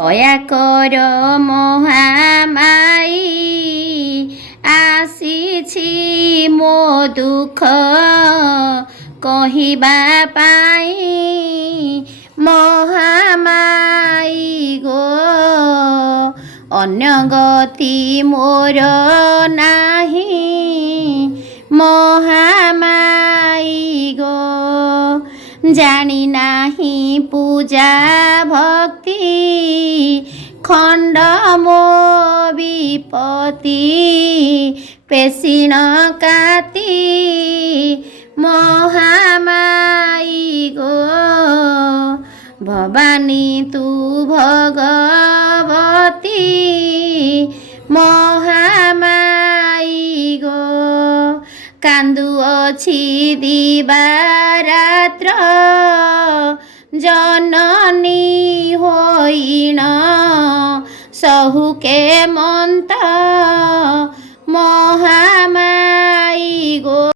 দয়া কর মহামায়ী ଆସିଛି ମୋ ଦୁଃଖ କହିବା ପାଇଁ ମହାମାୟୀ ଗୋ ଅନ୍ୟ ଗତି ମୋର ନାହିଁ ମହାମାୟୀ ଗୋ ଜାଣି ନାହିଁ ପୂଜା ଭକ୍ତି ଖଣ୍ଡ ମୋ ବିପତି পেশিণ কাতি মহামায়ী গো ভবানী তু ভগবতী মহামায়ী গো কান্দুଅଛି দিবারাত্র জননী ହୋଇଣ ସହୁକେ ମନ୍ତ